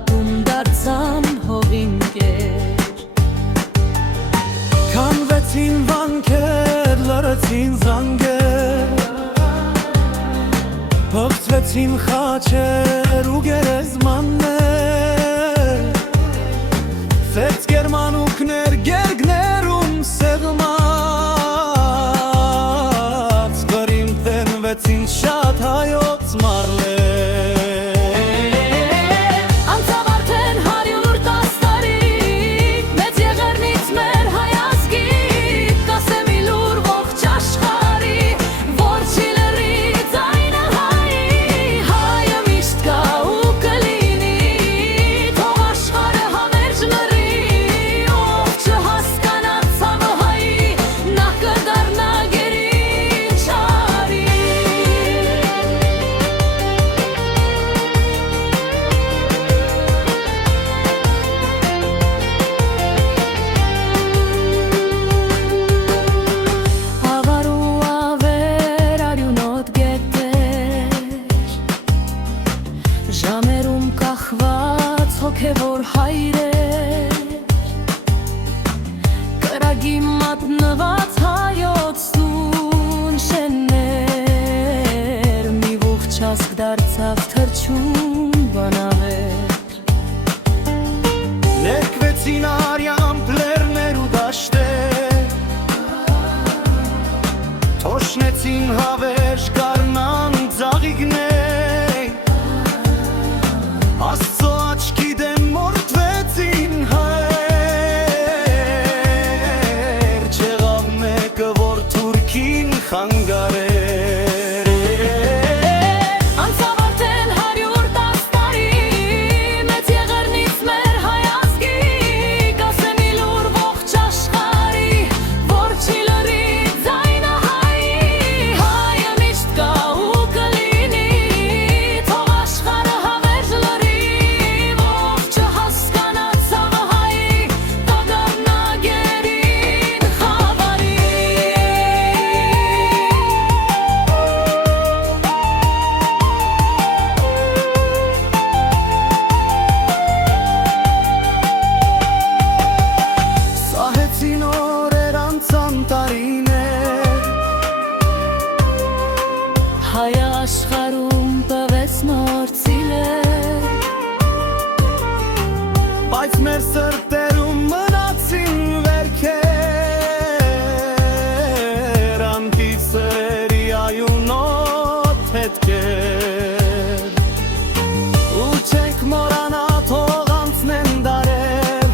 պատում դարձան հողին կեր Քանվեցին վանքեր, լրացին զանգեր Փոխվեցին խաչեր ու գերեզմաններ Ծերծ գերմանուկներ գերգներում սեղմած Գրիմ տենվեցին շատ հայոց մարլեր Ժամերում կախված հոգևոր հայրեր Կրագի մատնված հայոց սուն շեններ Մի ողջասկ դարձավ թրջուն բանավեր Ներկվեցին արյամբ լեռներ ու դաշտեր Թոշնեցին հավերժ գարնան ծաղիկներ Աստծո աչքի դեմ մորթվեցին հայեր Չեղավ մեկը, որ թուրքին խանգարեր Հայ աշխարհում տվեց նոր ծիլեր Բայց մեր սրտերում մնացին վերքեր Անտիսերի այունոտ հետքեր Ու չենք մորանա թող անցնեն դարեր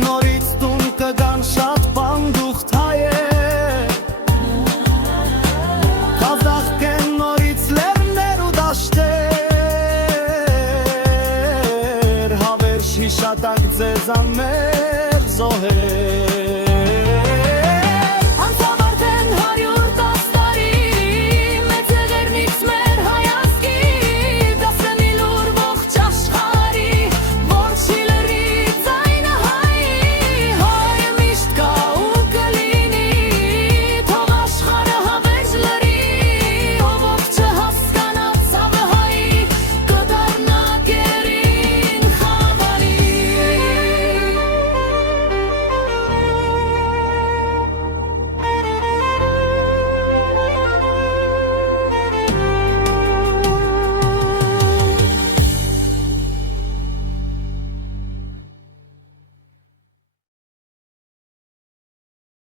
Նորից տուն կգան շատ պանդուխտ հայեր Շատակ ձեզան մեր զոհեր